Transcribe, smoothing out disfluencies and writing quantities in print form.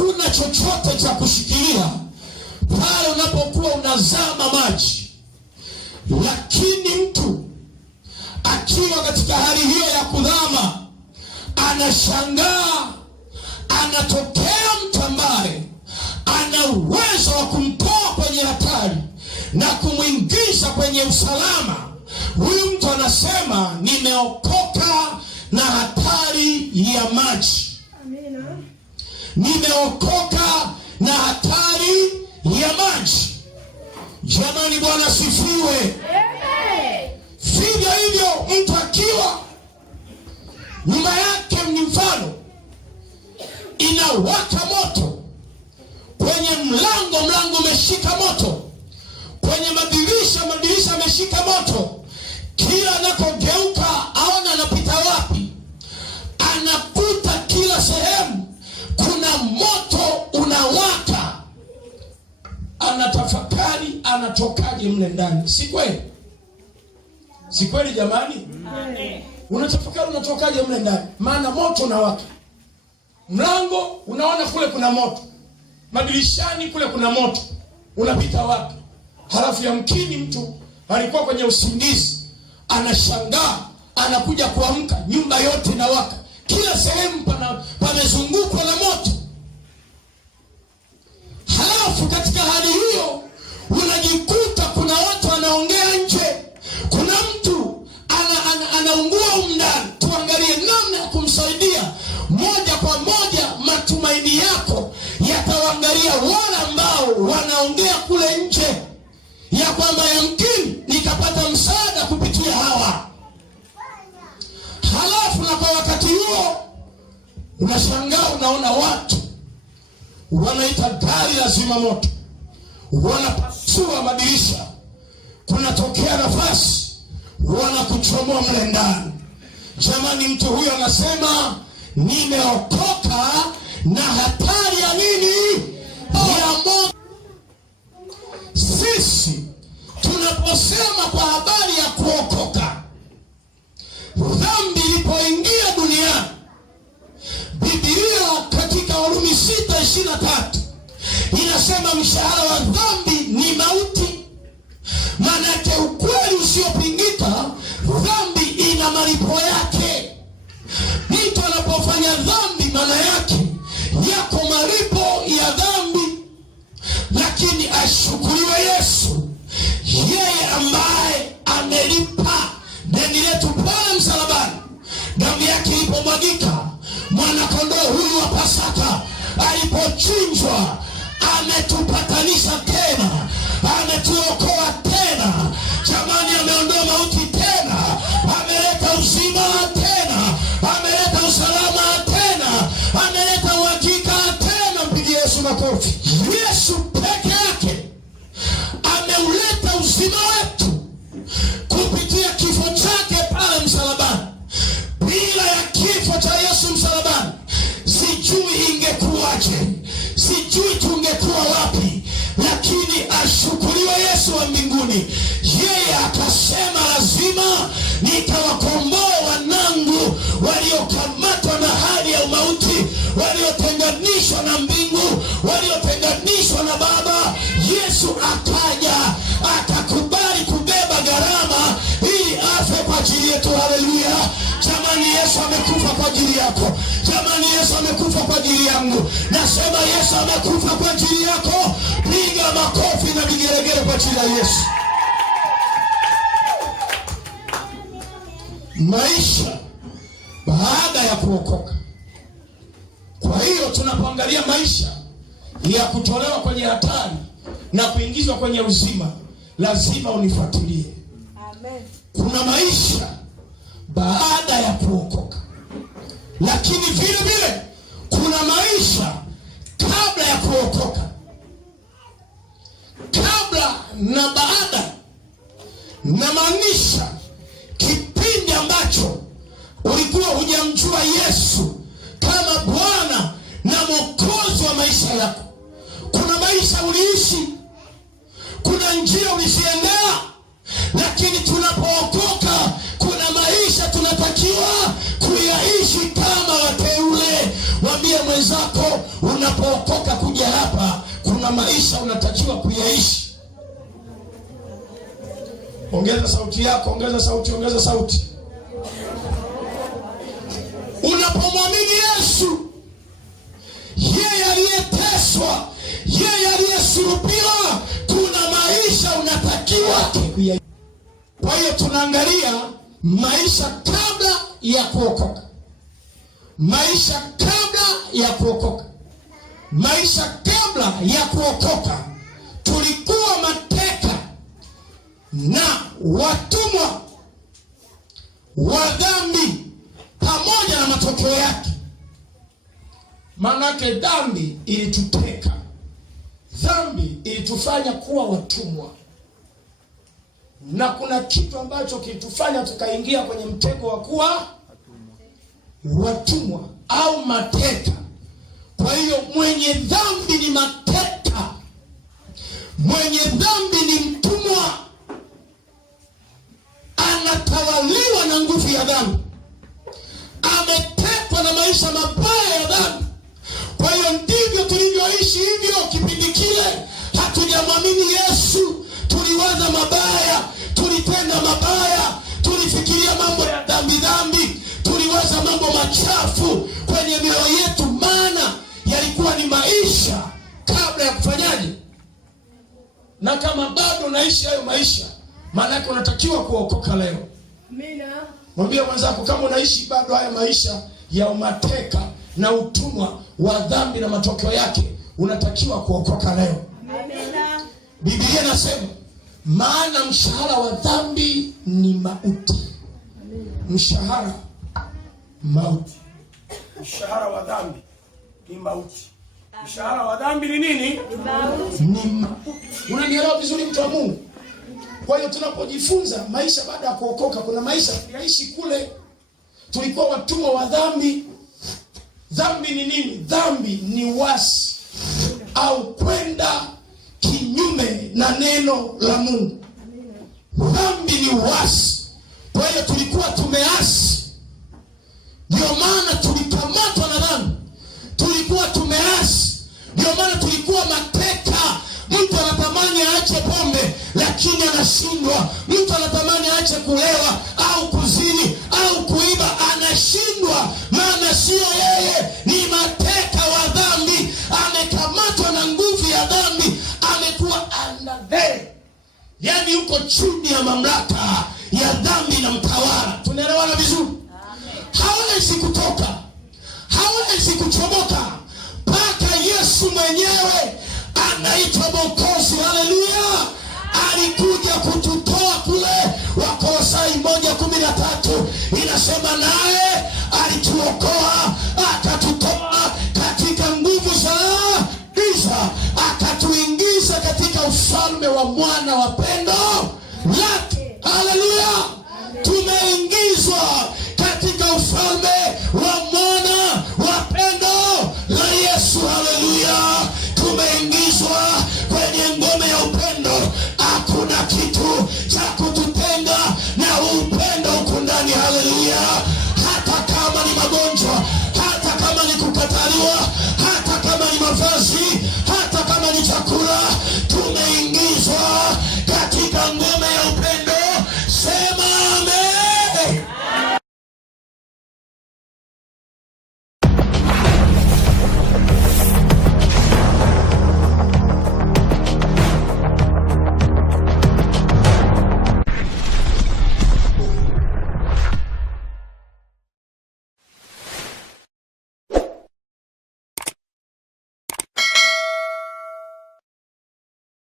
hakuna chochote cha kushikilia pale unapokuwa unazama maji. Lakini mtu akiwa katika hali hiyo ya kudhama, anashangaa, anatokea mtu ambaye ana uwezo wa kumtoa kwenye hatari na kumwingiza kwenye usalama. Huyu mtu anasema, nimeokoka na hatari ya maji. Amina. Nimeokoka na hatari ya maji. Jamani, Bwana sifiwe. Vivyo hivyo mtu akiwa nyumba yake ni mfano inawaka moto, kwenye mlango umeshika moto, kwenye madirisha ameshika moto, kila anakogeuka aona anapita wapi, anakuta kila sehemu kuna moto unawaka. Anatafakari anatokaje mle ndani. Si kweli? Si kweli jamani? Amen. Unatafakari unatokaje mle ndani, maana moto unawaka. Mlango unaona kule kuna moto, madirishani kule kuna moto, unapita wapi? Halafu yamkini mtu alikuwa kwenye usingizi, anashangaa, anakuja kuamka, nyumba yote inawaka, kila sehemu pamezungukwa na moto. Halafu katika hali hiyo unajikuta kuna watu wanaongea nje, kuna mtu anaungua ndani. Tuangalie namna ya kumsaidia. Moja kwa moja matumaini yako yatawaangalia wale ambao wanaongea kule nje, ya kwamba yamkini nikapata msaada kupitia hawa. Halafu na kwa wakati huo unashangaa, unaona watu wanaita gari la zimamoto, wanapasua madirisha, kunatokea nafasi, wanakuchomoa mle ndani. Jamani, mtu huyo anasema, nimeokoka na hatari ya nini? Ya moto. Sisi tunaposema kwa habari ya kuokoka, dhambi ilipoingia duniani, Biblia katika Warumi 6:23 inasema mshahara wa dhambi ni mauti. Maana yake ukweli usiopingika, dhambi ina malipo yake. Mtu anapofanya dhambi, maana yake yako malipo ya dhambi. Lakini ashukuriwe Yesu, yeye ambaye amelipa deni letu pale msalabani. Damu yake ilipomwagika, mwana kondoo huyu wa Pasaka alipochinjwa, ametupatanisha tena, ametuokoa tena. Jamani, ameondoa mauti tena, ameleta uzima tena, ameleta usalama tena, ameleta uhakika tena. Mpigie Yesu makofi. Yesu peke yake ameuleta uzima wetu kupitia kifo chake pale msalabani. Bila ya kifo cha Yesu msalabani, sijui ingekuwaje, sijui tungekuwa wapi. Lakini ashukuriwe Yesu wa mbinguni, yeye akasema, lazima nitawakomboa wanangu waliokamatwa na hali ya umauti, waliotenganishwa na mbingu, waliotenganishwa na Baba. Yesu akaja akakubali kubeba gharama ili afe kwa ajili yetu. Haleluya! Jamani, Yesu amekufa kwa ajili yako. Jamani, Yesu amekufa kwa ajili yangu. Nasema Yesu amekufa kwa ajili yako. Piga makofi na vigelegele kwa ajili ya Yesu. Maisha baada ya kuokoka. Kwa hiyo tunapoangalia maisha ya kutolewa kwenye hatari na kuingizwa kwenye uzima, lazima unifuatilie. Amen. Kuna maisha baada ya kuokoka, lakini vile vile kuna maisha kabla ya kuokoka. Kabla na baada, na maanisha kipindi ambacho ulikuwa hujamjua Yesu kama Bwana na Mwokozi wa maisha yako. Kuna maisha uliishi, kuna njia uliziendea, lakini tunapookoka kuna maisha tunatakiwa kuyaishi kama wateule. Mwambie mwenzako, Unapookoka kuja hapa, kuna maisha unatakiwa kuyaishi. Ongeza sauti yako, ongeza sauti, ongeza sauti. Unapomwamini Yesu, yeye aliyeteswa, yeye aliyesulubiwa, kuna maisha unatakiwa. Kwa hiyo tunaangalia maisha kabla ya kuokoka, maisha kabla ya kuokoka, maisha kabla ya kuokoka. Tulikuwa mateka na watumwa wa dhambi pamoja na matokeo yake. Maanake dhambi ilituteka, dhambi ilitufanya kuwa watumwa, na kuna kitu ambacho kilitufanya tukaingia kwenye mtego wa kuwa watumwa au mateka. Kwa hiyo mwenye dhambi ni mateka, mwenye dhambi ni mtumwa, anatawaliwa na nguvu ya dhambi, ametekwa na maisha mabaya ya dhambi. Kwa hiyo ndivyo tulivyoishi hivyo kipindi kile. Hatujamwamini Yesu, tuliwaza mabaya, tulitenda mabaya, tulifikiria mambo ya dhambi, tuliwaza mambo machafu kwenye mioyo yetu, maana yalikuwa ni maisha kabla ya kufanyaje. Na kama bado unaishi hayo maisha, maana yake unatakiwa kuokoka leo. Amina. Mwambie mwenzako, kama unaishi bado haya maisha ya umateka na utumwa wa dhambi na matokeo yake, unatakiwa kuokoka leo. Amina. Biblia inasema, maana mshahara wa dhambi ni mauti. Mshahara mauti. Mshahara wa dhambi ni mauti. Mshahara wa dhambi ni nini? Ni mauti. Ni mauti. Unanielewa vizuri, mtu wa Mungu? Kwa hiyo tunapojifunza maisha baada ya kuokoka, kuna maisha yaishi kule. Tulikuwa watumwa wa dhambi. Dhambi ni nini? Dhambi ni wasi au kwenda kinyume na neno la Mungu. Dhambi ni wasi. Kwa hiyo tulikuwa tumeasi, ndio maana tulikamatwa na dhambi. Tulikuwa tumeasi, ndio maana tulikuwa mateka. Mtu anatamani aache pombe lakini anashindwa. Mtu anatamani aache kulewa au kuzini au kuiba, anashindwa, maana sio yeye, ni mateka wa dhambi. Amekamatwa na nguvu ya dhambi, amekuwa under there, yani yuko chini ya mamlaka ya dhambi na mtawala. Tunaelewana vizuri? Hawezi kutoka, hawezi kuchomoka mpaka Yesu mwenyewe anaitwa Mwokozi. Haleluya! Alikuja kututoa kule. Wakolosai 1:13 inasema, naye alituokoa akatutoa katika nguvu za giza, akatuingiza katika ufalme wa mwana wa pendo lake. Haleluya! Tumeingizwa katika ufalme